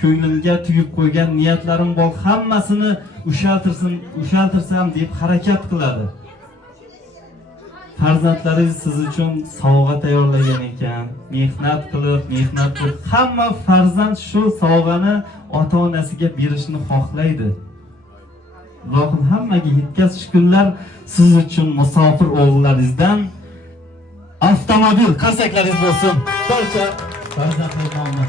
ko'nglimga tugib qo'ygan niyatlarim bor, hammasini ushaltirsam deb harakat qiladi. Farzandlaringiz siz uchun sovg'a tayyorlagan ekan, mehnat qilib, hamma farzand shu sovg'ani ota-onasiga berishni xohlaydi. Allohim hammaga yetkazish kunlar siz uchun musofir o'g'illaringizdan avtomobil qarsaklaringiz bo'lsin. Barcha farzandlarga omad.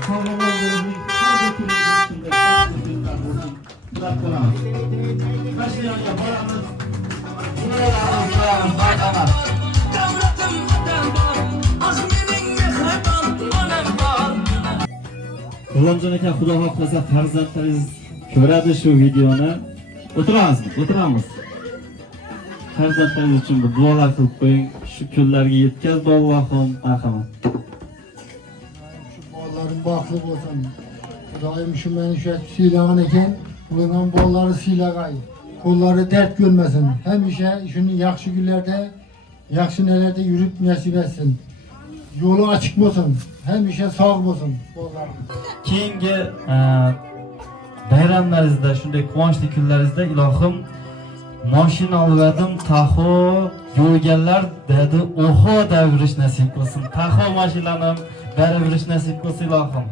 G'ulomjon aka, Xudo xohlasa farzandlaringiz ko'radi shu videoni. O'tiramiz. Farzandlaringiz uchun bir duolar qilib qo'ying. Shu kunlarga yetkazdi Allohim, marhamat. Shu bolalarim baxtli bo'lsin. Xudoyim shu meni shu siylagan ekan, ularning bolalari siylag'ay. Qo'llari dard ko'rmasin. Hamisha shuni yaxshi kunlarda, yaxshi nelarda yurib nasib etsin. Yo'li ochiq bo'lsin. Hamisha sog' bo'lsin bolalarim. Keyingi bayramlaringizda, shunday quvonchli kunlaringizda ilohim mashina oldim, taho yo'lganlar dedi, oho davrish nasib qilsin. Taho mashinani baravrish nasib qilsin ilohim.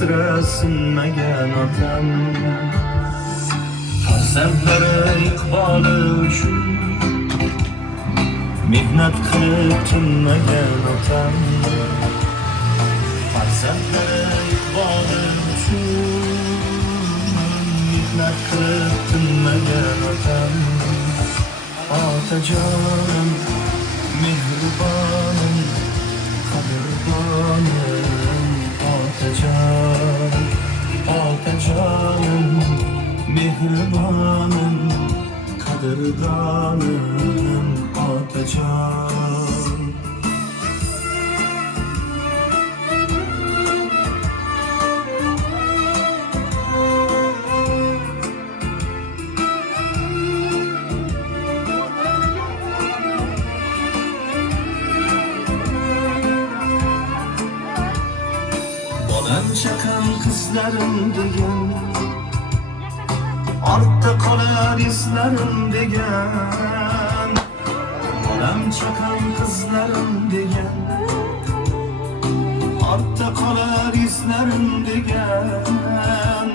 Sırasınmagan otam, farzandlari iqboli uchun mehnat qilib tinmagan otam, farzandlari iqboli uchun mehnat qilib tinmagan otam, otajonim, mehribonim, qadrdonim, otajonim, mehribonim, qadrdonim, otajon. Bolam chaqam qizlarim degan, ortda qolar islarim degan. Bolam chaqam qizlarim degan, ortda qolar islarim degan.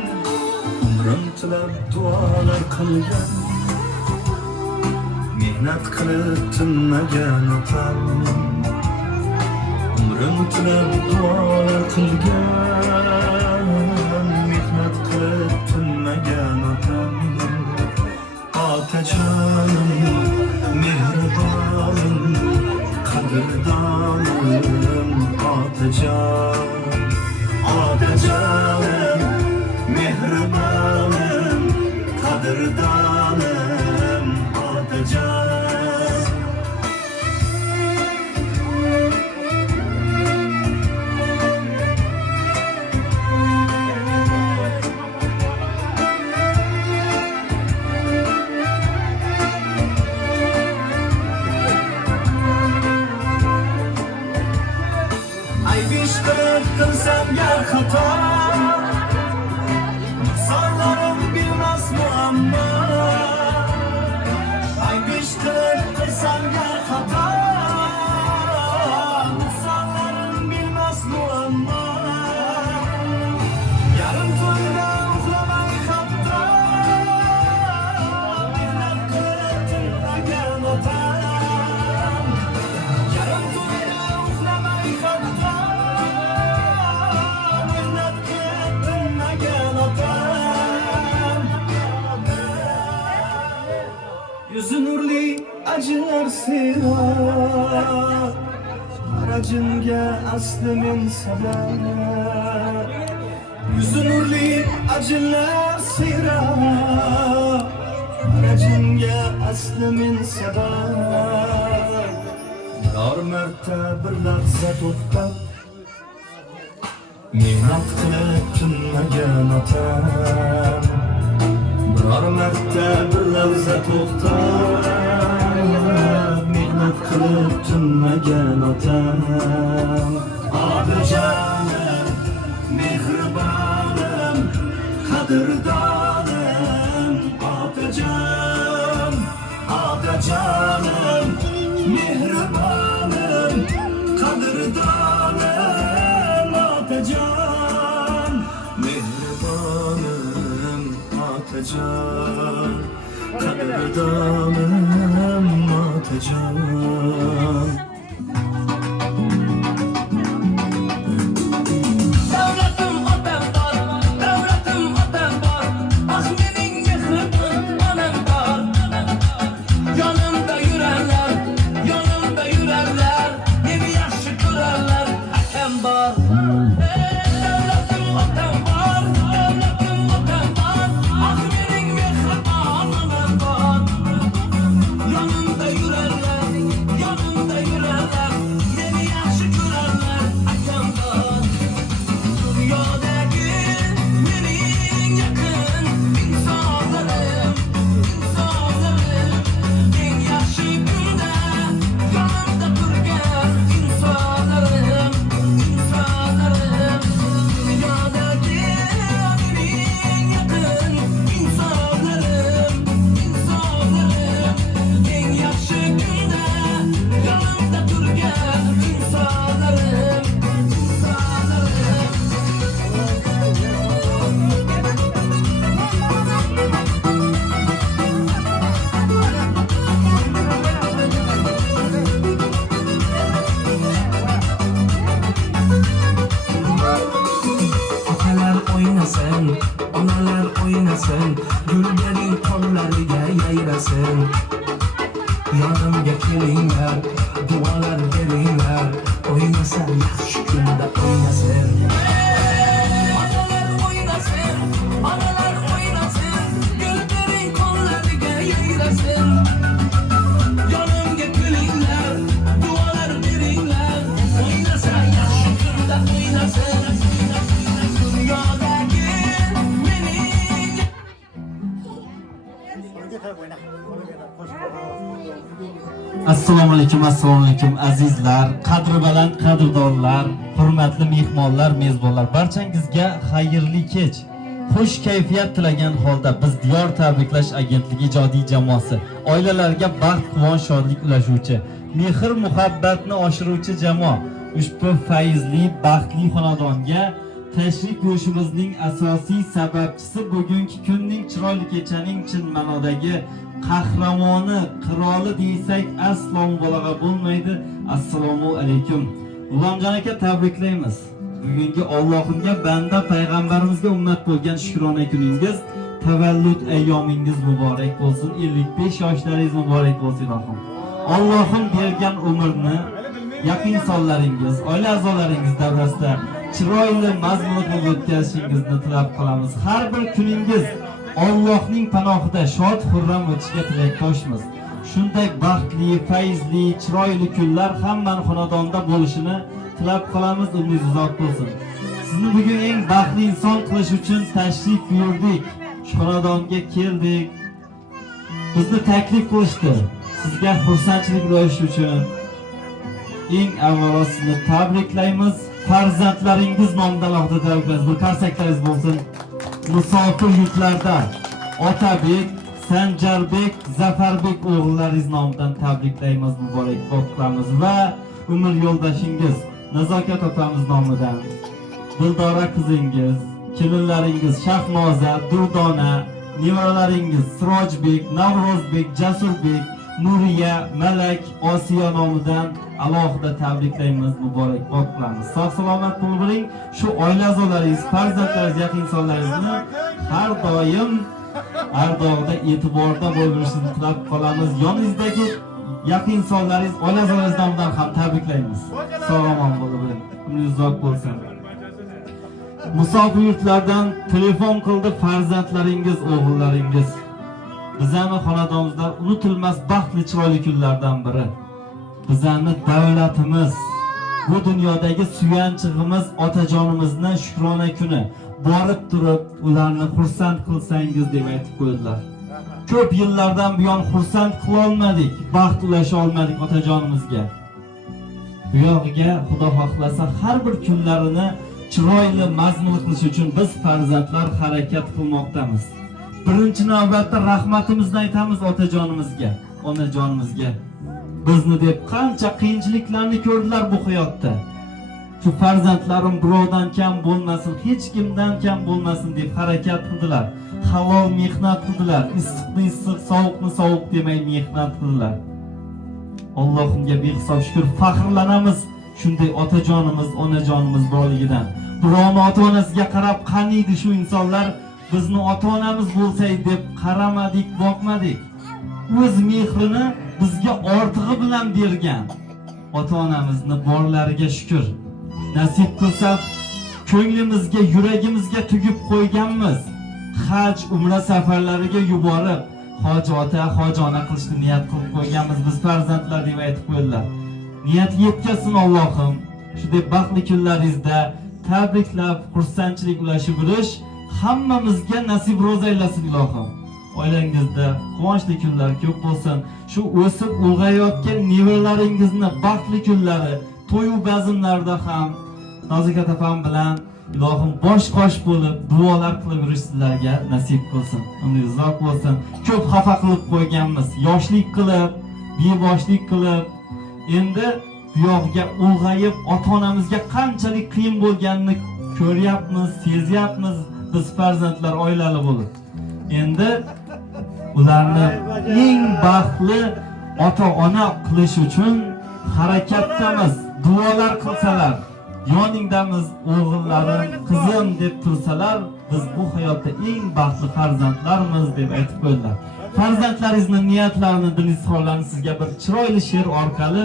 Umrim tilab duolar qilgan, mehnat qilib tinmagan otam. Umrim tilab duolar qilgan, mehnat qilib tinmagan otam. Otajonim, mehribonim, qadrdonim, otajon. Otajonim, mehribonim, qadrdonim, otajon. Qilsam gar xato, sonlarim bilmas muammo. Aybish qilsam gar xato, sonlarim bilmas muammo. Yarim to'yda uxlamay hatto, mehnat qilib tinmagan otam. Yarim to'yda uxlamay hatto, yüzü nurli acılar sira, aracımga asli men sabab. Yüzü nurli acılar sira, aracımga asli men sabab. Biror marta bir lahza to'xtab, mehnat qilib tinmagan otam. Biror marta bir lahza to'xtab, qilib tinmagan otam otajonim mehribonim qadrdonim otajon otajonim mehribonim qadrdonim otajon mehribonim otajon qadrdonim otajon Davlatim otam bor, davlatim otam bor. Ah mening mehribon onam bor. Yonimda yurarlar, meni yaxshi ko'rarlar, akam bor. Davlatim otam bor, davlatim otam bor. Ah mening mehribon onam bor. Yonimda yurarlar, meni yaxshi ko'rarlar, akam bor. Dunyodagi mening yaqin insonlarim, eng yaxshi kunda yonimda turgan insonlarim. Dunyodagi mening yaqin insonlarim, eng yaxshi kunda yonimda turgan insonlarim. Otalar o'ynasin, onalar o'ynasin, gulganing qo'llariga yayrasin. Yonimga kelinglar, duolar beringlar, o'ynasa yaxshi kunda o'ynasin. Otalar o'ynasin, onalar o'ynasin, gulganing qo'llariga yayrasin. Yonimga kelinglar, duolar beringlar, o'ynasa yaxshi kunda o'ynasin. Dunyodagi mening Assalomu alaykum azizlar, qadri baland qadrdonlar, hurmatli mehmonlar, mezbonlar, barchangizga xayrli kech. Xush kayfiyat tilagan holda biz Diyor tabriklash agentligi ijodiy jamoasi, oilalarga baxt, quvonch, shodlik ulashuvchi, mehr muhabbatni oshiruvchi jamoa ushbu fayzli, baxtli xonadonga tashrif buyurishimizning asosiy sababchisi bugungi kunning chiroyli kechaning chin ma'nodagi qahramoni, qiroli desak aslo mubolag'a bo'lmaydi. Assalomu alaykum. G'ulomjon aka, tabriklaymiz. Bugungi Allohimga banda payg'ambarimizga ummat bo'lgan shukrona kuningiz, tavallud ayyomingiz muborak bo'lsin. 55 yoshlaringiz muborak bo'lsin ilohim. Allohim bergan umrni yaqin sonlaringiz, oila a'zolaringiz davrasida chiroyli, mazmunli o'tkazishingizni tilab qolamiz. Har bir kuningiz Allohning panohida shod, xurram o'tishiga tilakdoshmiz. Shunday baxtli, fayzli, chiroyli kunlar hammaning xonadonida bo'lishini tilab qolamiz. Umringiz uzoq bo'lsin. Sizni bugun eng baxtli inson qilish uchun tashrif buyurdik. Shu xonadonga keldik. Bizni taklif qilishdi. Sizga xursandchilik bo'lish uchun eng avvalo sizni tabriklaymiz. Farzandlaringiz nomidan alohida tabriklaymiz. Bir qarsaklaringiz bo'lsin. Musofir yurtlarda Otabek, Sanjarbek, Zafarbek o'g'illaringiz nomidan tabriklaymiz, muborakbod qilamiz va umr yo'ldoshingiz Nazokat otamiz nomidan Dildora qizingiz, kelinlaringiz Shahnoza, Durdona, nevaralaringiz Sirojbek, Navrozbek, Jasurbek, Nuriya, Malak, Osiyo nomidan alohida tabriklaymiz, muborakbod qilamiz. Sog' salomat bo'ling. Shu oila a'zolaringiz, farzandlaringiz, yaqin insonlaringizni har doim ardog'da e'tiborda bo'lishingizni tilab qolamiz. Yoningizdagi yaqin insonlaringiz, oila a'zolaringiz nomidan ham tabriklaymiz. Sog'-omon bo'ling. Umringiz uzoq bo'lsin. Musofir yurtlardan telefon qildi farzandlaringiz, o'g'illaringiz. Bizani xonadonimizda unutilmas baxtli chiroyli kunlardan biri. Bizani davlatimiz, bu dunyodagi suyanchig'imiz otajonimizni shukrona kuni borib turib ularni xursand qilsangiz deb aytib qo'ydilar. ko'p yillardan buyon xursand qilolmadik, baxt ulasha olmadik otajonimizga. Bu yog'iga Xudo xohlasa har bir kunlarini chiroyli mazmun qilish uchun biz farzandlar harakat qilmoqdamiz. Birinchi navbatda rahmatimizni aytamiz otajonimizga, onajonimizga. Bizni deb qancha qiyinchiliklarni ko'rdilar bu hayotda. Shu farzandlarim birovdan kam bo'lmasin, hech kimdan kam bo'lmasin deb harakat qildilar. Halol mehnat qildilar. Issiqni issiq, sovuqni sovuq demay mehnat qildilar. Allohimga behisob shukr, faxrlanamiz shunday otajonimiz, onajonimiz borligidan. Birovni ota-onasiga qarab qaniydi shu insonlar, bizni ota-onamiz bo'lsaydi deb qaramadik, boqmadik. O'z mehrini bizga ortig'i bilan bergan ota-onamizni borlariga shukr. Nasib qilsa ko'nglimizga, yuragimizga tugib qo'yganmiz. Haj, umra safarlariga yuborib, hoji ota, hoji ona qilishni niyat qilib qo'yganmiz biz farzandlar deb aytib qo'ydilar. Niyat yetkazsin Allohim. Shunday baxtli kunlaringizda tabriklab, xursandchilik ulashib yurish hammamizga nasib ro'za aylasin ilohim. Oilangizda quvonchli kunlar ko'p bo'lsin. Shu o'sib ulg'ayayotgan nevaralaringizni baxtli kunlari, to'y-u bazmlarda ham Nozik otapam bilan ilohim bosh-qosh bo'lib duolar qilib yurish sizlarga nasib qilsin. Umringiz uzoq bo'lsin. Ko'p xafa qilib qo'yganmiz, yoshlik qilib, beboshlik qilib, endi bu yog'iga ulg'ayib ota-onamizga qanchalik qiyin bo'lganini ko'ryapmiz, sezyapmiz biz farzandlar oilali bo'lib. Endi ularni eng baxtli ota-ona qilish uchun harakatdamiz. Duolar qilsalar, yoningdamiz o'g'illarim, qizim deb tursalar, biz bu hayotda eng baxtli farzandlarmiz deb aytib qo'ydilar. Farzandlaringizni niyatlarini, dil izhorlarini sizga bir chiroyli she'r orqali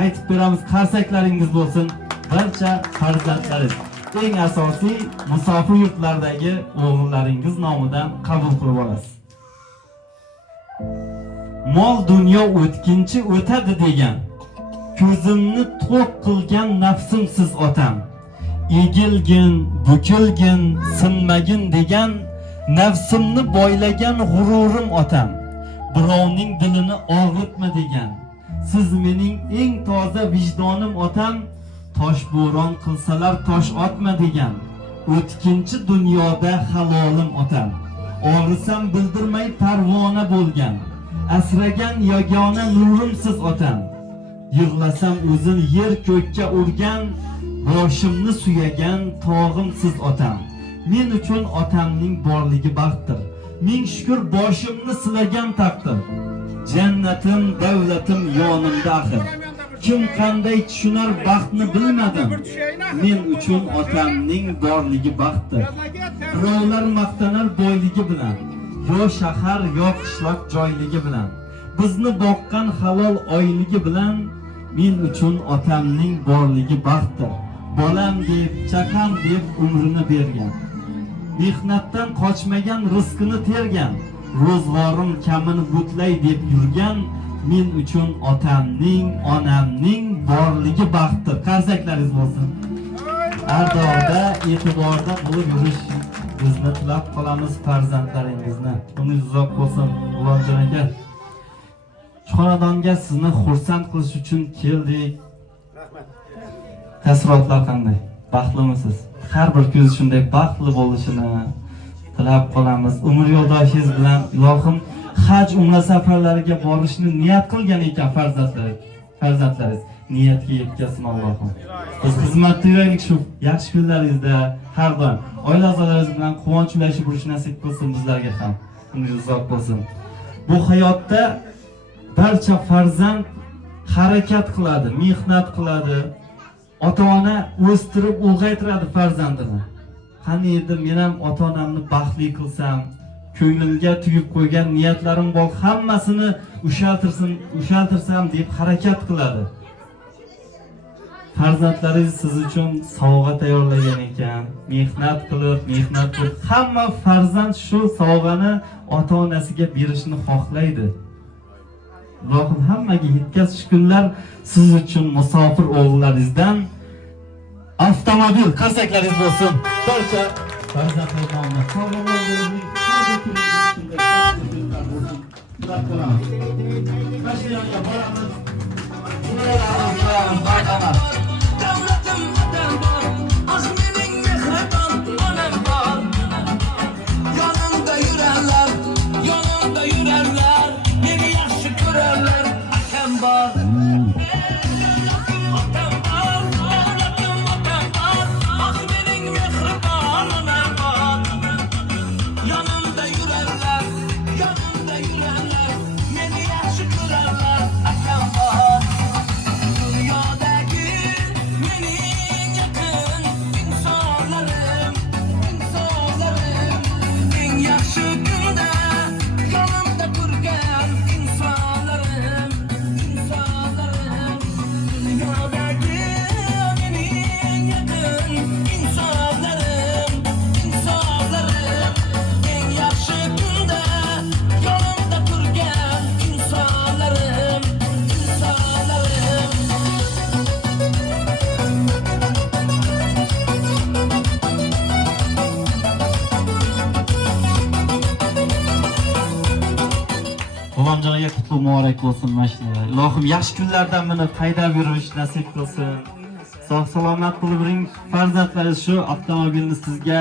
aytib beramiz. Qarsaklaringiz bo'lsin barcha farzandlaringiz. Eng asosiy musofir yurtlardagi o'g'illaringiz nomidan qabul qilib olasiz. Mol dunyo o'tkinchi o'tadi degan, ko'zimni to'q qilgan nafsimsiz otam. Egilgin, bukilgin, sinmagin degan, nafsimni boylagan g'ururim otam. Birovning dilini og'ritma degan, siz mening eng toza vijdonim otam. Tosh bo'ron qilsalar tosh otma degan, o'tkinchi dunyoda halolim otam. Og'risam bildirmay parvona bo'lgan, asragan yagona nurimsiz otam. Yig'lasam o'zim yer ko'kka urgan, boshimni suyagan tog'imsiz otam. Men uchun otamning borligi baxtdir, ming shukr boshimni silagan taqdir. Jannatim, davlatim yonimda axir, kim qanday tushunar baxtni bilmadim. Men uchun otamning borligi baxtdir. Birovlar maqtanar boyligi bilan, yo shahar yo qishloq joyligi bilan, bizni boqqan halol oyligi bilan. Men uchun otamning borligi baxtdir. Bolam deb, chaqam deb umrini bergan, mehnatdan qochmagan, rizqini tergan, ro'zg'orim kamini butlay deb yurgan. Men uchun otamning, onamning borligi baxtdir. Qarsaklaringiz bo'lsin. Ardog'da, e'tiborda bo'lib yurish bizni tilab qolamiz farzandlaringizni. Umringiz uzoq bo'lsin, G'ulomjon aka. Xonadonga sizni xursand qilish uchun keldik. Rahmat. Taassurotlar qanday? Baxtlimisiz? Har bir kun shunday baxtli bo'lishini tilab qolamiz. Umr yo'ldoshingiz bilan ilohim haj, umra safarlariga borishni niyat qilgan ekan farzandlaringiz. Niyatga yetkazsin Allohim. Biz xizmatda yuraylik shu yaxshi kunlaringizda har doim oila a'zolaringiz bilan quvonch ulashib yurish nasib qilsin bizlarga ham. Umringiz uzoq bo'lsin. Bu hayotda barcha farzand harakat qiladi, mehnat qiladi. Ota-ona o'stirib, ulg'aytiradi farzandini. Qani edi men ham ota-onamni baxtli qilsam, ko'nglimga tugib qo'ygan niyatlarim bor, hammasini ushaltirsam deb harakat qiladi. Farzandlaringiz siz uchun sovg'a tayyorlagan ekan, mehnat qilib, hamma farzand shu sovg'ani ota-onasiga berishni xohlaydi. Allohim hammaga yetkazish kunlar siz uchun musofir o'g'illaringizdan avtomobil qarsaklaringiz bo'lsin. Barcha farzandlar nomidan sog'lom bo'ling. hizmet qilamiz. Mashinanga boramiz. Bularni marhamat. Davlatim otam bor, ah mening mehribon onam bor. Yonimda yurarlar, meni yaxshi ko'rarlar, akam bor. Otam bor, davlatim otam bor, ah mening mehribon onam bor. Yonimda yurarlar, meni yaxshi ko'rarlar, akam bor. Dünyadaki mening yaqin insonlarim, eng yaxshi kunda yonimda turgan insonlarim. Dünyadaki mening yaqin insonlarim, eng yaxshi kunda yonimda turgan insonlarim. Bolamjonaga qutlug' muborak bo'lsin mashinalar. Ilohim yaxshi kunlardan meni haydab yurish nasib qilsin. Sog' salomat qilib yuring. Farzandlaringiz shu avtomobilni sizga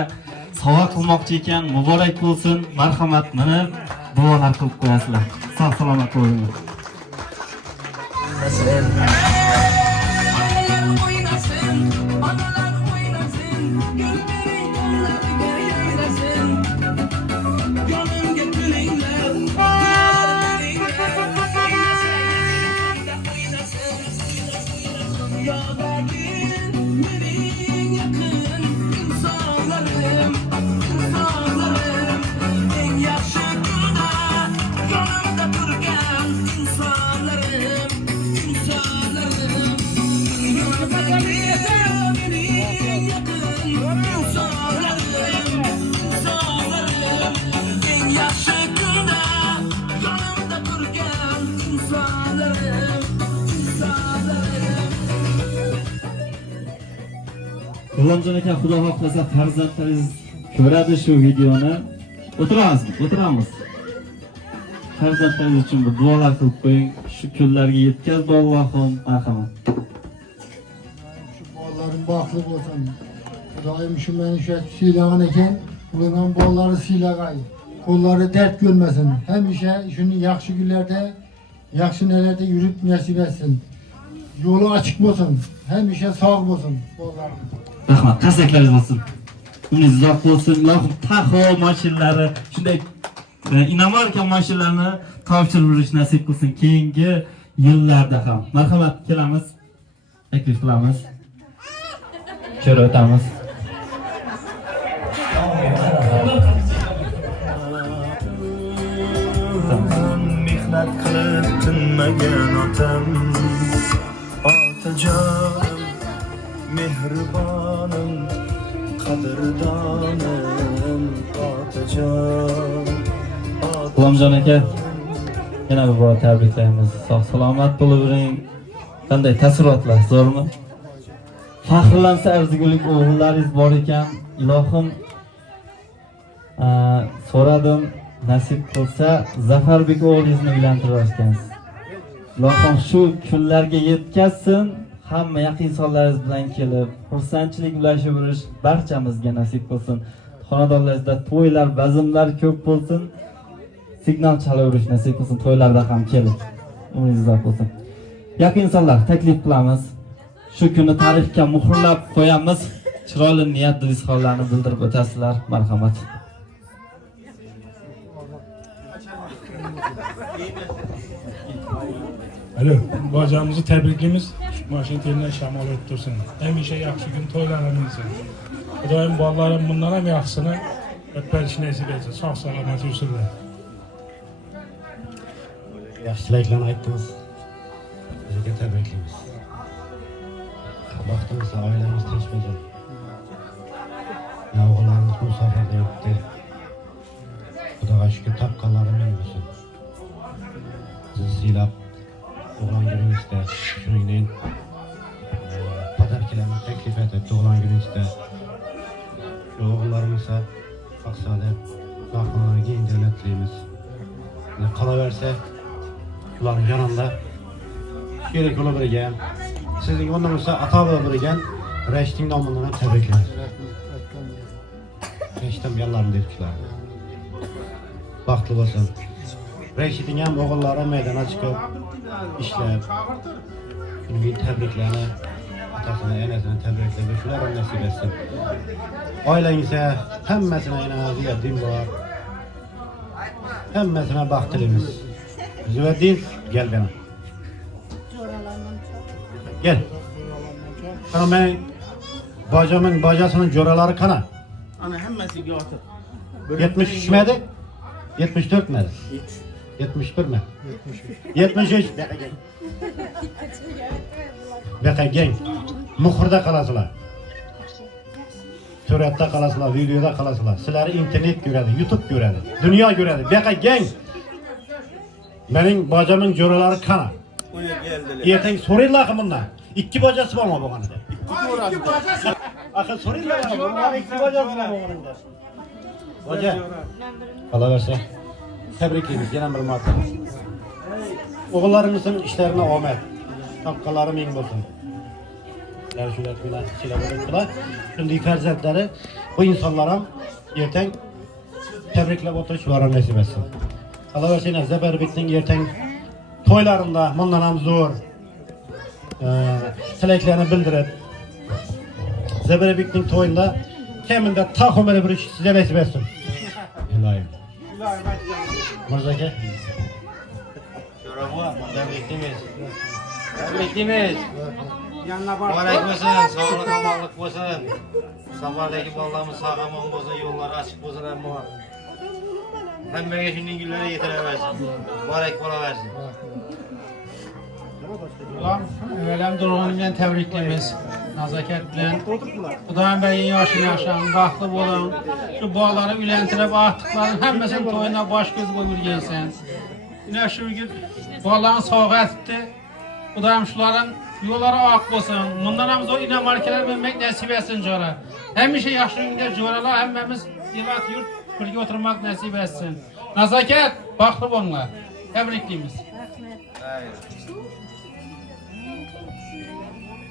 sovg'a qilmoqchi ekan, muborak bo'lsin. Marhamat minib duolar qilib qo'yasizlar. Sog' salomat bo'ling. Analar oynasın, güllerin kollarına yaylasın. Yonimga kelinglar, Dünyadaki mening yaqin insonlarim, eng yaxshi kunda yonimda turgan insonlarim. Dünyadaki mening yaqin insonlarim, eng yaxshi kunda yonimda turgan insonlarim. Bolamjon aka, xudo xohlasa farzandlaringiz ko'radi shu videoni. O'tiramiz. Farzandlaringiz uchun bir duolar qilib qo'ying. Shu kunlarga yetkazdi Allohim, marhamat. Şu bolaların baklı olsun. Xudoyim şu meni şu siylagan eken, ulardan bolları siylagay. Kolları dert görmesin. Hem işe şunu yaxşı günlerde, yaxşı nelerde yürüp nasip etsin. Yolu açık olsun. Hem işe sağ olsun. Bollar. Rahmat, qasaklaringiz bo'lsin. Umringiz uzoq bo'lsin. Ilohim Taho mashinalari, shunday inomarka mashinalarini topshirib yurish nasib qilsin keyingi yillarda ham. Marhamat, kelamiz. Taklif qilamiz. Ko'rib o'tamiz. Mehnat qilib tinmagan otam, otajonim, mehribonim, qadrdonim, otajon. Bolamjon aka, yana bir bor tabriklaymiz. Sog' salomat bo'lib yuring. Qanday taassurotlar, zo'rmi? Faxrlansa arzigulik o'g'illaringiz bor ekan, ilohim so'radim, nasib qilsa Zafarbek o'g'lingizni uylantirayotgansiz. Ilohim shu kunlarga yetkazsin. Hamma yaqin insonlaringiz bilan kelib, xursandchilik ulashib yurish barchamizga nasib qilsin. Xonadonlaringizda to'ylar, bazmlar ko'p bo'lsin. Signal chalib yurish nasib qilsin. To'ylarda ham kelib, umringiz uzoq bo'lsin. Yaqin insonlar, taklif qilamiz. Shu kuni tarixga muhrlab qo'yamiz. Chiroyli niyat izhorlarini bildirib o'tasizlar. Marhamat. Alo, bacamızı təbrikimiz. Maşinatlarına şamal etdirsin. Həmişə yaxşı gün toylarına minsin. Xudoyim balalarım bundan hem yaxşısını öpəliş nəsib etsin. Sağ salamat yürüsünlər. Yaxshi tilaklarni aytdingiz. Sizga tabriklaymiz. Baxtimiz, oilamiz tinch bo'lsin. Yavg'onlarimiz musofaga o'tdi. Xudoga shukr, topganlarim men bo'lsin. Sizni siylab tug'ilgan kuningizda, shuningdek podarkalarni taklif etib tug'ilgan kuningizda shu o'g'illarimizga sog' salomat, baxtli keyingi tilaymiz. Qolaversa uların yanında gerek olabileceğim. Sizin ondan sonra ata olabileceğim. Reşit'in namından tebrikler. Reşit'im yallarım dedikler. Baxtlı olsun. Reşit'in hem oğulları meydana çıkıp işlep. Ünlü tebriklerini, atasını, enesini tebrikler ve şuların nasip etsin. Ailen ise hemmesine inanazı din var. Hemmesine baxt dilimiz. Züveddin, gel bana. Gel. Kana ben bacamın bacasının coraları kana. Ana hemmesi götür. 73 miydi? 74 miydi? 71 mi? 73. Beka geng. Muhurda kalasılar. Suratda kalasılar, videoda kalasılar. Sizleri internet göredi, YouTube göredi, dünya göredi. Beka geng. Benim bacamın coraları kana. Erten soruyla ki bunlar. İki bacası var mı bu kanada? Akıl soruyla ki bunlar iki bacası var mı bu kanada? Baca. Allah verse. Tebrikliyiz, yine bir marka. Oğullarınızın işlerine omet. Tapkaları min olsun. Erşulet bile, çile bile. Şimdi ferzetleri bu insanlara erten tebriklep oturuş varan nasip etsin. Allah verse Zeberbik'in erten toylarında bundan zor tileklerini bildirip Zeberbik'in toyunda keminde tahumeli bir iş size nasip etsin. İlahim. Murzaki. Yorulma, tebriklimiz. Mübarek olsun, sağlık, amanlık olsun. Sabahdaki ballarımız sağlamam olsun, yolları açık olsun ama. Hemmege şimdi günleri yetireversin. Mübarek bola versin. Ulan evvelem durğunundan tebriklimiz. Nazaket bilen. Kudayım Bey'in yaşını yaşayın, baxtlı bolun. Şu bağları ülentirip attıkların hemmesinin toyuna baş göz koyur gelsen. Yine şu gün bağların soğuk etdi. Kudayım şuların yolları ak olsun. Bundan hamız o yine markeler bilmek nasip etsin cora. Hem işe yaşlı günde coralar hemmemiz yılat yurt birge oturmak nasip etsin. Nazaket, baxtlı bolunlar. Tebriklimiz.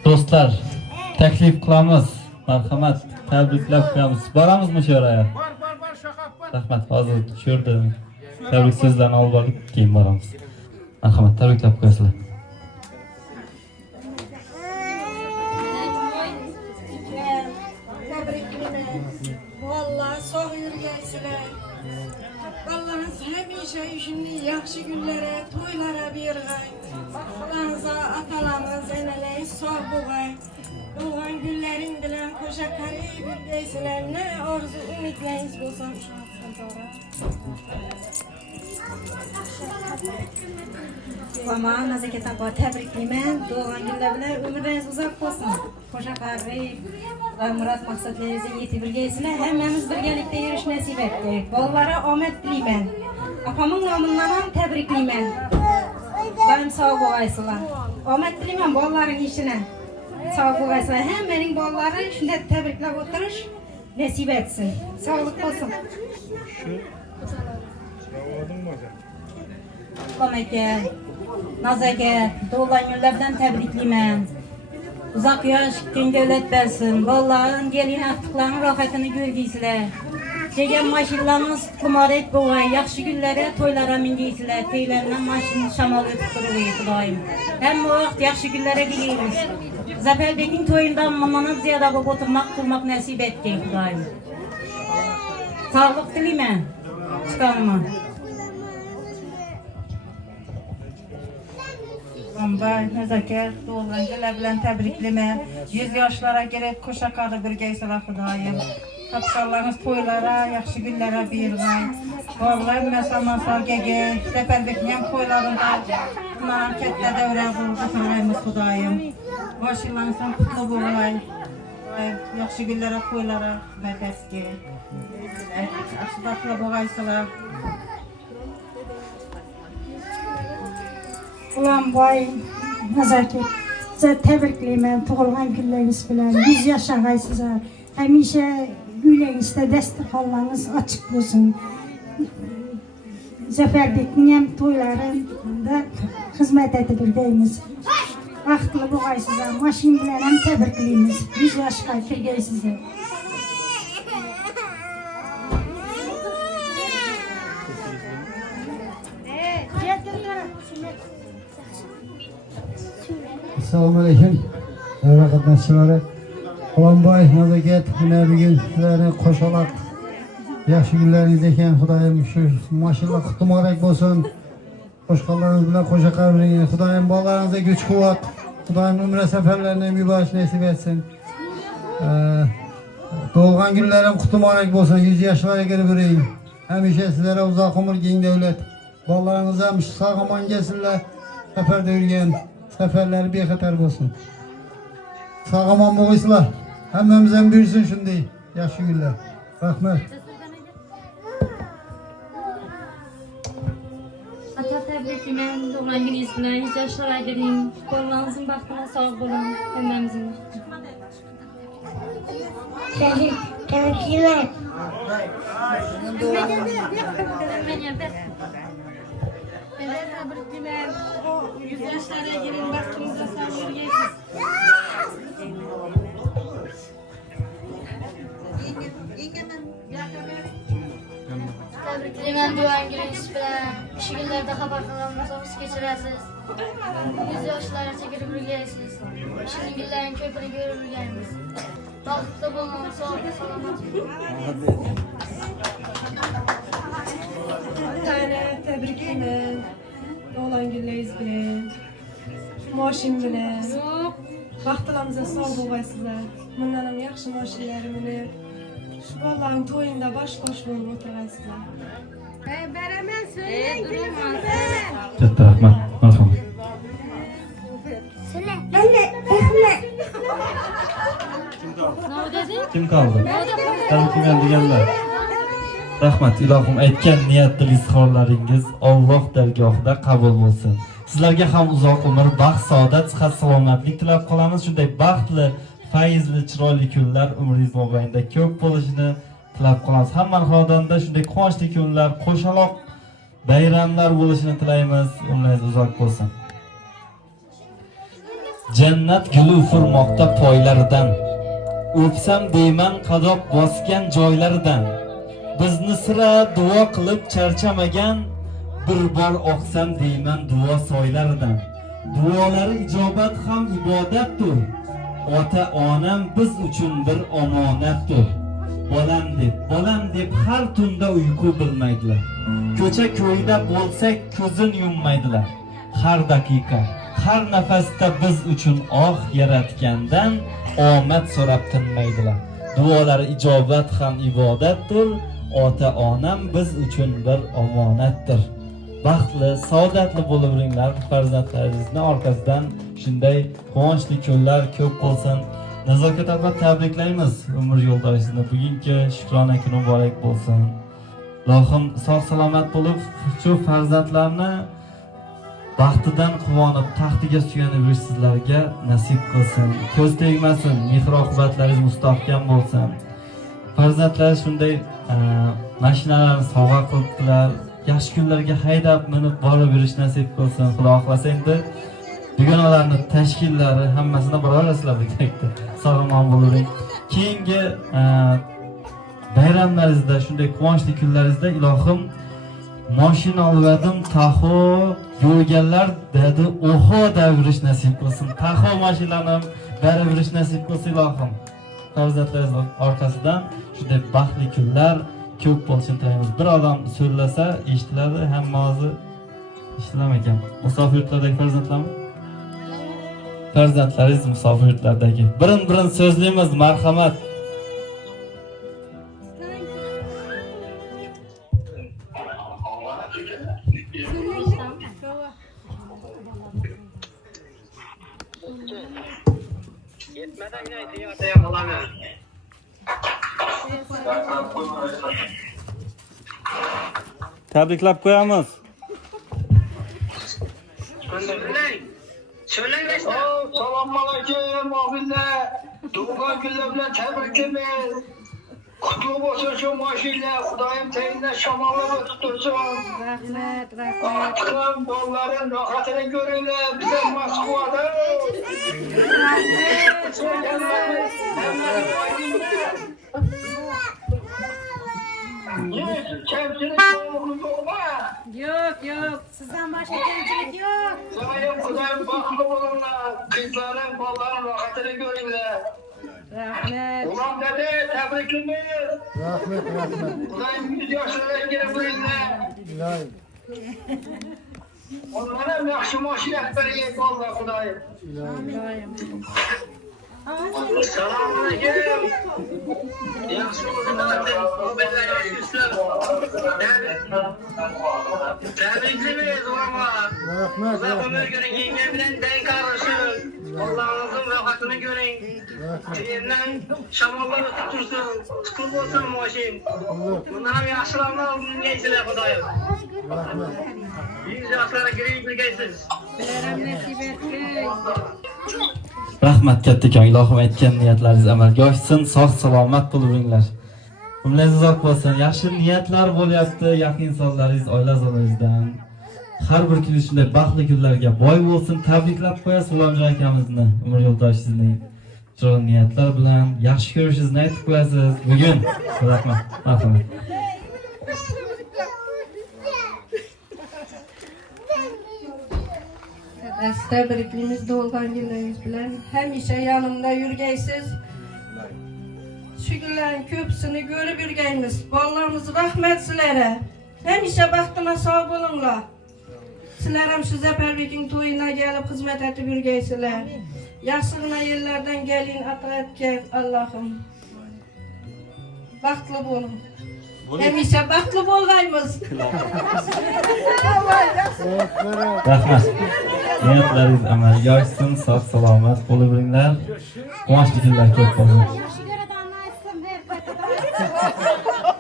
Dostlar, teklif qilamiz. Marhamat, tabriklab qo'yamiz. Boramizmi shu oraya? Bor, shaqab bor. Rahmat, hozir tushirdi. Tabrik so'zlarni olib borib, keyin boramiz. Marhamat, tabriklab qo'yasizlar. Vallahi sağ yürüyeysizler. Allah'ınız hemşe işini yaxşı günlere, toylara bir gay. Babalarınıza, atalarınıza eneleyin sağ buğay. Doğan günlerin dilen koşa karayı bildeysizler. Ne arzu ümitleriniz bulsam şu an sonra. Ama nazaketen bu tebrikliyim. Doğan günler bilen ömürleriniz uzak olsun. Koşa karayı Murat maksatlarınızı yetibirgeysine hemmemiz birgelikte yürüyüş nasip etti. Bollara omet dileyim. Apamın namından tebrikliyim. Daim sağ olaysılar. Omet dileyim bolların işine. Sağ olaysılar. Hem benim bolları şimdi tebrikle oturuş nasip etsin. Sağlık olsun. Lameke, Nazake, doğulan günlerden tebrikliyim. Uzak yaş, gün devlet versin. Bolların gelin attıklarının rahatını görgüysüler. Çeken maşinlarınız kumaret boğay, yaxşı günlere, toylara mingiysiler. Teylerinden maşin şamal ötüp duruyor Kudayım. Hem bu vaxt yaxşı günlere gidiyoruz. Zaferbek'in toyundan bundan ziyade bu oturmak, durmak nasip etti Kudayım. Sağlık dileyim çıkarıma. Ben nezaket, doğulan günler bilen tebriklime. 100 yaşlara gerek koşa karı bir geyseler Kudayım. Tapşarlarınız toylara, yaxşı günlere bir gay. Vallahi mesela gege, Zeperbek'in toylarında bunların kette devre kılgıtırlayımız Kudayım. Başlarınızdan kutlu bulay. Yaxşı günlere, toylara, mədəski. Aşıdakla boğaysılar. Ulan vay nazaket. Size tebrikliyim. Tuğulgan günleriniz bilen. 100 yaşağaysınız. Hemişe yüreğinizde destek olmanız açık olsun. Zaferbekning ham to'ylarida xizmat etib birgaymiz. Vaqtli bo'lgaysizlar, mashin bilan ham tabriklaymiz. 100 yoshga kirgaysizlar. Assalomu alaykum. Davra qatnashchilari. Qulonboy nazokat bugun sizlarni qo'shaloq yaxshi kunlaringiz ekan. Xudoyim shu mashina qutli muborak bo'lsin. Qo'shqonlarimiz bilan qo'sha qabring. Xudoyim bolalaringizga kuch-quvvat, Xudoyim umra safarlarini yuborishni nasib etsin. Tug'ilgan kunlarim qutli muborak bo'lsin. 100 yoshlarga kirib yuring. Hamisha sizlarga uzoq umr, keng davlat. Bolalaringiz ham sog'-omon kelsinlar. Safarda yurgan safarlar bexatar bo'lsin. Sog'-omon bo'linglar. Hammamiz ham buyursin shunday yaxshi kunlar. Rahmat. Tabriklayman, tug'ilgan kuningiz bilan 100 yoshlarga kiring. Bolalaringizning baxtiga sog' bo'ling, hammamizning. Tabriklayman. Tabriklayman. 100 yoshlarga kiring, baxtingizga sog' bo'lgaysiz. Tabriklayman, duangiz bilan shu kunlarda xabar qilolmasangiz kechirasiz. 100 yoshlargacha kirib yurgaysiz. Shuning kunlarini ko'pirib yurganmiz. Baxtli bo'ling, sog' salomat bo'ling. Tabriklayman. Tug'ilgan kuningiz bilan, mashin bilan. Vaqtlarimizda sog' bo'lgaysizlar. Bundan ham yaxshi mashinalar minib, shu bolalarning to'yinda bosh-qo'sh bo'lib o'tiraysizlar. Beraman, so'rang, telefon beraman. Katta rahmat. Marhamat. Kim qoldi? Tabriklayman deganlar. Rahmat, ilohim aytgan niyatli izhorlaringiz Alloh dargohida qabul bo'lsin. Sizlarga ham uzoq umr, baxt, saodat, sihat, salomatlik tilab qolamiz. Shunday baxtli, fayzli, chiroyli kunlar umringiz mobaynida ko'p bo'lishini tilab qolamiz. Hamma xonadonda shunday quvonchli kunlar, qo'shaloq bayramlar bo'lishini tilaymiz. Umringiz uzoq bo'lsin. Jannat guli ufurmoqda poylaridan, o'psam deyman qadoq bosgan joylaridan. Bizni sira duo qilib charchamagan, bir bor oqsam deyman duo soylaridan. Duolari ijobat ham ibodatdir. Ota onam biz uchun bir omonatdir. Bolam deb har tunda uyqu bilmaydilar. Ko'cha ko'yda bo'lsak ko'zin yummaydilar. Har daqiqa, har nafasda biz uchun yaratgandan omad so'rab tinmaydilar. Duolari ijobat ham ibodatdir. Ota onam biz uchun bir omonatdir. Baxtli, saodatli bo'lib yuringlar. Farzandlaringizni orqasidan shunday quvonchli kunlar ko'p bo'lsin. Nazokat bilan tabriklaymiz umr yo'ldoshingizni. Bugungi shukrona kuni muborak bo'lsin. Ilohim sog' salomat bo'lib, shu farzandlarni baxtidan quvonib, taxtiga suyanib yurish sizlarga nasib qilsin. Ko'z tegmasin, mehr-oqibatlaringiz mustahkam bo'lsin. Farzandlar shunday mashinalarni sovg'a qilibdilar. Yaxshi kunlarga haydab minib borib yurish nasib qilsin. Xudo xohlasa endi dugonalarni tashkillari hammasini borasizlar birgalikda. Sog'-omon bo'ling. Keyingi bayramlaringizda, shunday quvonchli kunlaringizda ilohim mashina olvadim, taxo yo'lganlar dedi, oho deb yurish nasib qilsin. Taxo mashinani berib yurish nasib qilsin ilohim. Farzandlaringiz orqasidan shunday baxtli kunlar ko'p bo'lishini tilaymiz. Bir odam so'zlasa eshitiladi, hammasi eshitilar ekan. Musofirlardagi farzandlarmi? Farzandlaringiz musofirlardagi. Birin so'zlaymiz, marhamat. Tabriklab qo'yamiz. Assalomu alaykum, mu'minlar. Tug'ilgan kunlar bilan tabriklaymiz. Kutlu olsun şu maşinler. Kudayım teyine şamanla tuttursun. Rahmet, rahmet. Artıklarım bolların rahatını görünler. Bize Moskova'da. Kimsenin oğlu yok mu? Yok yok. Sizden başka kimselik yok. Sayın Kudayım baklı olunlar. Kızların, bolların rahatını görünler. Rahmet. Ulan dede tebriklimiz. Rahmet, rahmet. Kudayım 100 yaşlara girebilirler. İlahi. Onlara yaxşı maşin rehberiye valla Kudayım. Selamünaleyküm. Yaxşı oldular. Tebriklimiz ulama. Rahmet, Uzak ömür rahmet. görün, yenge bilen denk arışın. Allah'ınızın rahatını görün. Tirinden şamalları tutursun. Kutlu olsun maşin. Bunlara yaşlanma aldın gençler Kudayım. Rahmet. 100 yaşlara gireyim bilgeysiz. Bayram nasip etsin. Rahmat kattakon, ilohim aytgan niyatlaringiz amalga oshsin, sog' salomat bo'lavringlar. Umringiz uzoq bo'lsin. Yaxshi niyatlar bo'lyapti, yaqin insonlaringiz, oila a'zolaringizdan. Har bir kun shunday baxtli kunlarga boy bo'lsin. Tabriklab qo'yasiz Ulomjon akamizni, umr yo'ldoshingizni. Chiroyli niyatlar bilan yaxshi ko'rishingizni aytib qo'yasiz. Bugun rahmat. Marhamat. Tebriklimiz doğulgan günleriniz bilen hemşe yanımda yürgeysiz. Şu günlerin köpsünü görüp yürgeyimiz. Ballarımız rahmet sizlere. Hemşe baktına sağ olunlar. Sizlerim size Pervik'in toyuna gelip hizmet edip yürgeysizler. Yaşlığına yerlerden gelin ata etken Allah'ım. Baktlı bulun. Hemşe baktlı bolgayımız. Rahmat. Niyatlaringiz amalga oshsin, sog' salomat bo'lavringlar. Quvonchli kunlar ko'p bo'lsin.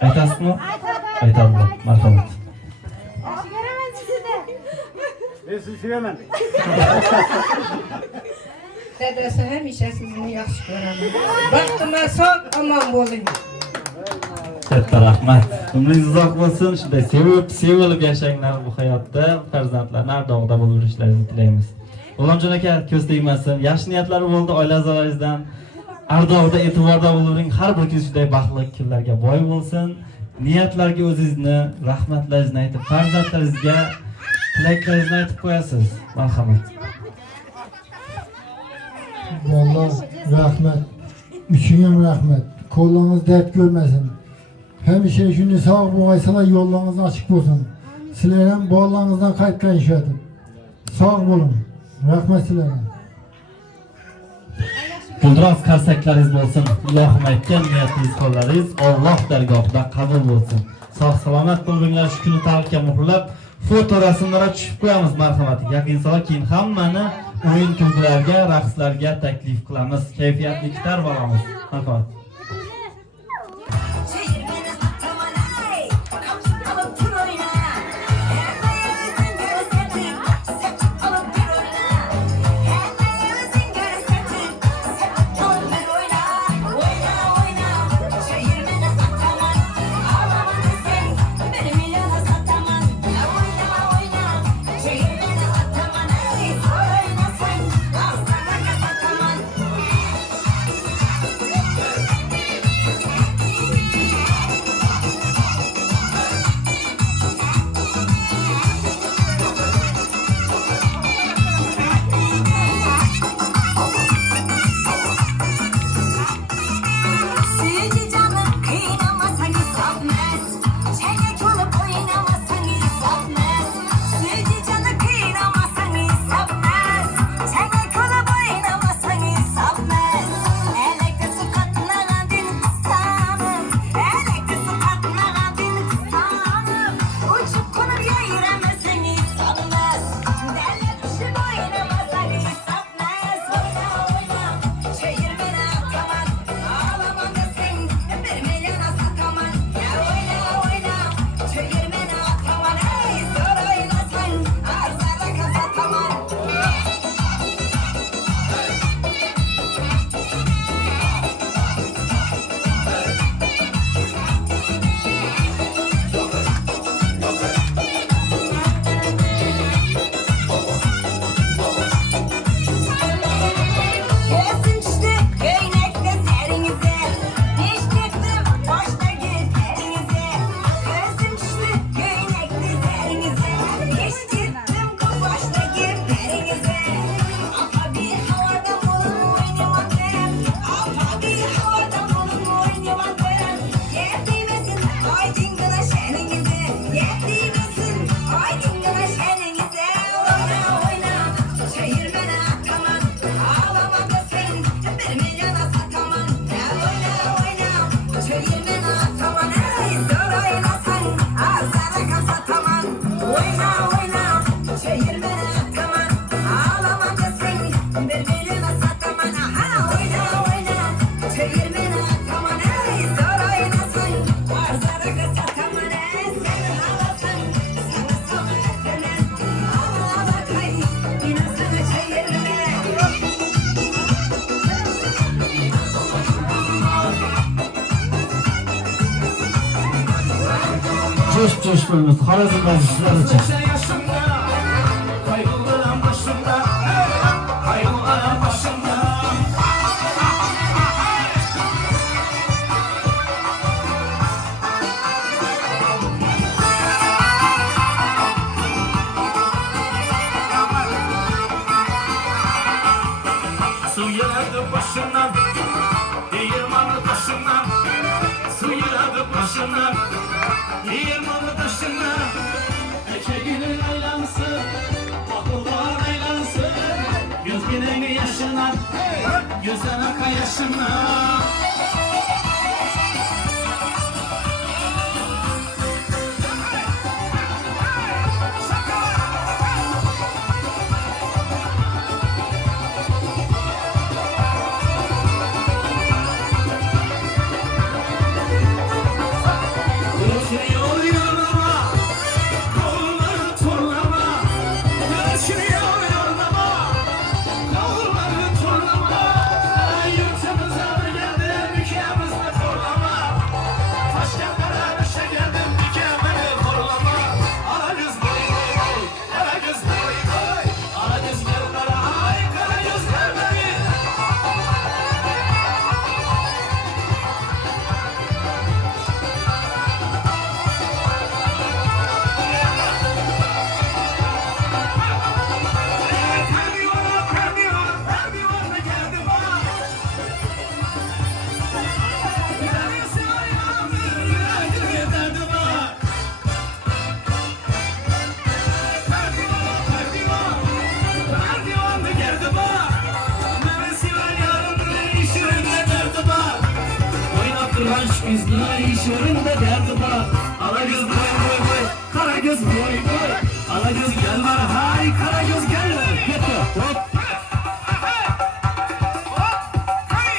Aytasizmi? Aytadilar. Marhamat. Ben sizi sevemem. Dedesi hemşe sizni yaxshi ko'raman. Baxtima sog' omon bo'ling. Katta rahmat. Umringiz uzoq bo'lsin. Shunday sevilib yashanglar bu hayotda. Farzandlarni ardog'ida bo'lib yurishlaringizni tilaymiz. Ulomjon aka, ko'z tegmasin. Yaxshi niyatlari bo'ldi oila a'zolaringizdan. Ardog'ida, e'tiborda bo'lavering. Har bir kun shunday baxtli kunlarga boy bo'lsin. Niyatlarga o'zingizni, rahmatlaringizni aytib, farzandlaringizga tilaklaringizni aytib qo'yasiz. Marhamat. Vallahi rahmet. Üçüncüm rahmet. Kollarınız dert görmesin. Hem şey şimdi sağ boğaysalar yollarınız açık olsun. Sizlerin boğalarınızdan kayıpken işledim. Sağ olun. Rahmet sizlere. Guldiroz qarsaklaringiz bo'lsin. Ilohim aytgan niyatingiz, qo'llaringiz Alloh dargohida qabul bo'lsin. Sog' salomat bo'linglar. Shu kuni tarixga muhrlab foto rasmlarga tushib qo'yamiz marhamat. Yaqin insonlar keyin hammani o'yin kulgularga, raqslarga taklif qilamiz. Kayfiyatli gitar olamiz. Marhamat. coş koyunuz. Xorazm sizlar uchun. Yaşımda, kaygılarım başımda, kaygılarım başımda. Su yağdı başımdan, değirmanı taşımdan. Su yağdı başımdan, değirmanı taşımdan. Eçeginin aylansın, bakıllar aylansın. Göz bineği yaşından, gözden aka yaşından. Göçüyor yanıma, kolları torlama. Göçüyor yanıma, kolları torlama. Yurtumuza geldim, ülkemizde torlama. Taşkentlara düşe geldim, ülkemini torlama. Ala göz boy boy boy, kara göz boy boy. Ala göz gel kara ay, kara göz gel beni. Perdivana geldi bana. Yüreğisi ayağımı, yüreğimi derdi bana. Perdivana geldi bana. Neresi ayağımı, işlerinde derdi bana. Oynattıran şu yüzünü, işlerinde derdi bana. Ala göz boy boy boy, kara göz boy boy. Ala göz gel var, hay kara göz gel var. Yeter, hop. Hey!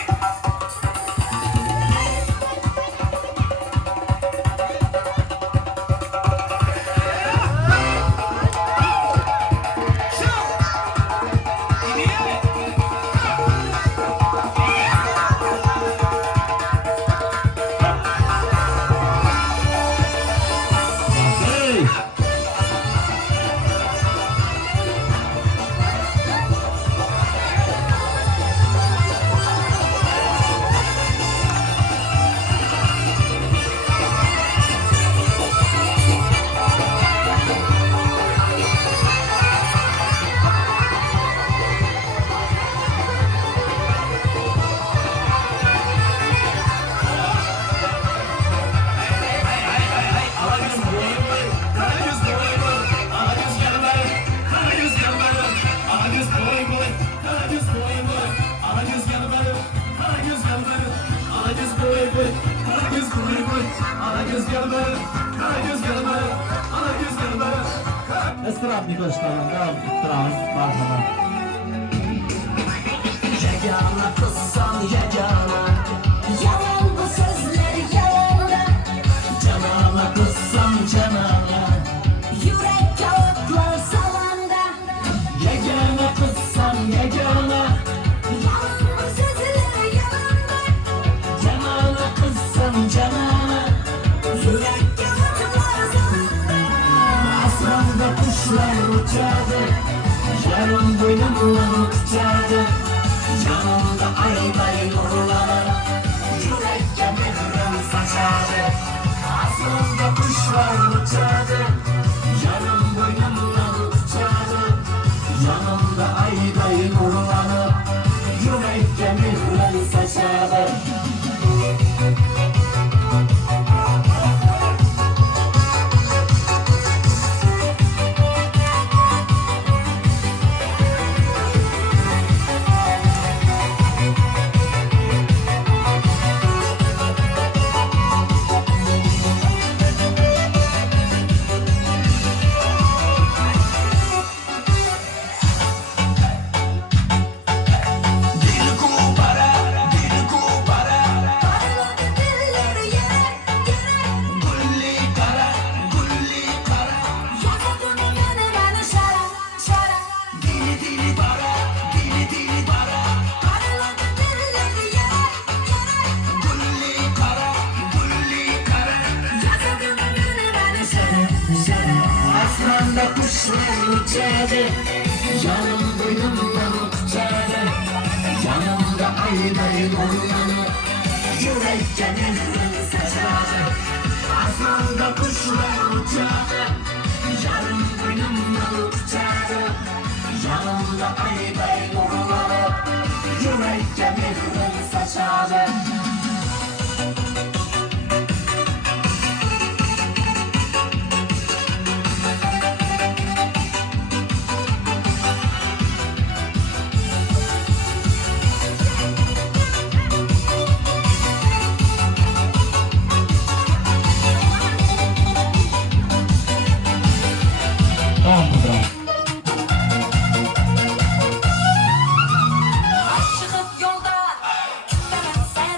Istirabli ko'rsataman, davom ettiramiz. Marhamat. Yegana kızsan yegana. Yalan bu sözler yalanda. Canana kızsan canana. Yürek kağıtlar salanda. Yegana kızsan yegana. Yalan bu sözler yalanda. Canana kızsan canana. Yürek kağıtlar salanda. Asranda kuşlar uçardı. Yarın boynumla uçardı. Yanımda ayday nurlanır. Yürekte mührüm saçardı. Aslında kuşlar uçardı. Yarım boynumla uçardı. Yanımda ayday nurlanır. Yürekte mührüm saçardı. Dil kubara, uçadı. Canım boynumdan uçadı. Yanımda aybayın olanı. Yürekte nefret saçadı. Asmanda kuşlar uçadı. Canım boynumdan uçadı. Yanımda aybayın olanı. Yürekte nefret saçadı. Tamam mı? Tamam. Çıkıp yolda gitmemezsen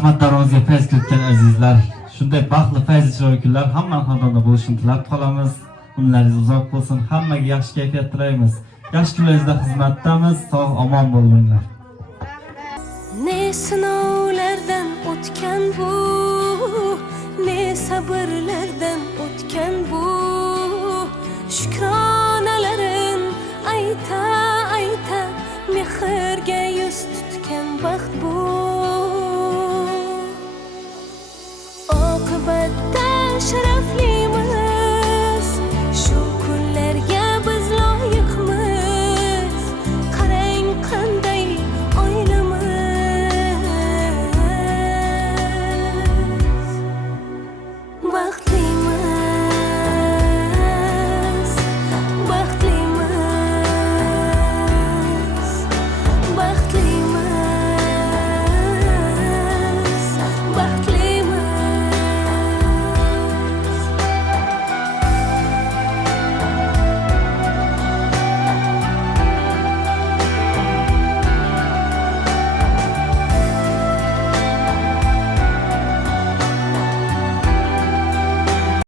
Rahmat darvozga fayz kiritgan azizlar. Shunday baxtli fayz chiroyli kunlar hamma xonadonda bo'lishini tilab qolamiz. Kunlaringiz uzoq bo'lsin. Hammaga yaxshi kayfiyat tilaymiz. Yaxshi kunlaringizda xizmatdamiz. Sog' omon bo'linglar. Ne sinovlardan o'tgan bu